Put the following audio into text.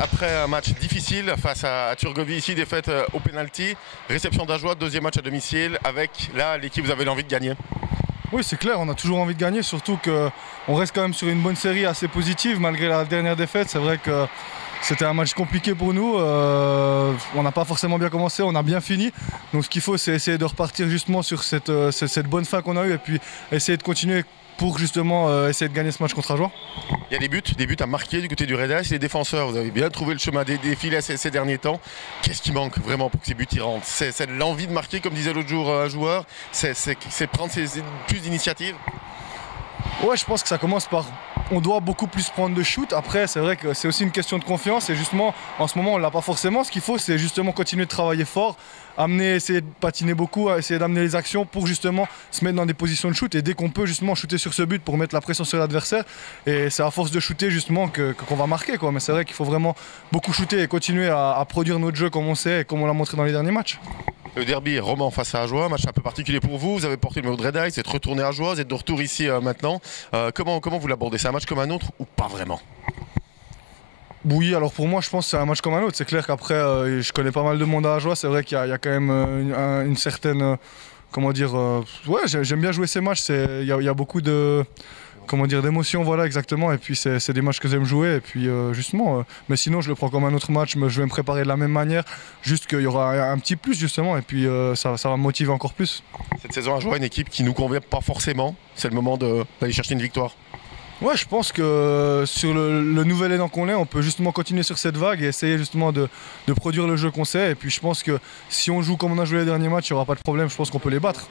après un match difficile face à Turgovie ici, défaite au penalty, réception d'Ajoie, deuxième match à domicile, avec là l'équipe vous avez envie de gagner. Oui, c'est clair, on a toujours envie de gagner, surtout qu'on reste quand même sur une bonne série assez positive malgré la dernière défaite. C'est vrai que c'était un match compliqué pour nous, on n'a pas forcément bien commencé, on a bien fini. Donc ce qu'il faut, c'est essayer de repartir justement sur cette bonne fin qu'on a eue et puis essayer de continuer pour justement essayer de gagner ce match contre Ajoie. Il y a des buts à marquer du côté du Red Ice. Les défenseurs, vous avez bien trouvé le chemin des filets ces derniers temps. Qu'est-ce qui manque vraiment pour que ces buts y rentrent? C'est l'envie de marquer, comme disait l'autre jour un joueur, c'est prendre plus d'initiative. Ouais, je pense que ça commence par... On doit beaucoup plus prendre de shoot. Après, c'est vrai que c'est aussi une question de confiance. Et justement, en ce moment, on ne l'a pas forcément. Ce qu'il faut, c'est justement continuer de travailler fort, essayer de patiner beaucoup, essayer d'amener les actions pour justement se mettre dans des positions de shoot. Et dès qu'on peut justement shooter sur ce but pour mettre la pression sur l'adversaire. Et c'est à force de shooter justement qu'on va marquer, quoi. Mais c'est vrai qu'il faut vraiment beaucoup shooter et continuer à produire notre jeu comme on sait et comme on l'a montré dans les derniers matchs. Le derby roman face à Ajoie, match un peu particulier pour vous. Vous avez porté le maillot de Red Ice, vous êtes retourné à Ajoie, vous êtes de retour ici maintenant. Comment vous l'abordez? C'est un match comme un autre ou pas vraiment? Oui, alors pour moi, je pense que c'est un match comme un autre. C'est clair qu'après, je connais pas mal de monde à Ajoie. C'est vrai qu'il y a quand même une certaine... comment dire... ouais, j'aime bien jouer ces matchs. Il y a beaucoup de... comment dire, d'émotions, voilà, exactement. Et puis c'est des matchs que j'aime jouer. Et puis justement, mais sinon, je le prends comme un autre match. Je vais me préparer de la même manière. Juste qu'il y aura un petit plus, justement. Et puis ça va me motiver encore plus. Cette saison, Ajoie, une équipe qui nous convient pas forcément. C'est le moment d'aller chercher une victoire. Ouais, je pense que sur le nouvel élan qu'on est, on peut justement continuer sur cette vague et essayer justement de produire le jeu qu'on sait. Et puis je pense que si on joue comme on a joué les derniers matchs, il n'y aura pas de problème. Je pense qu'on peut les battre.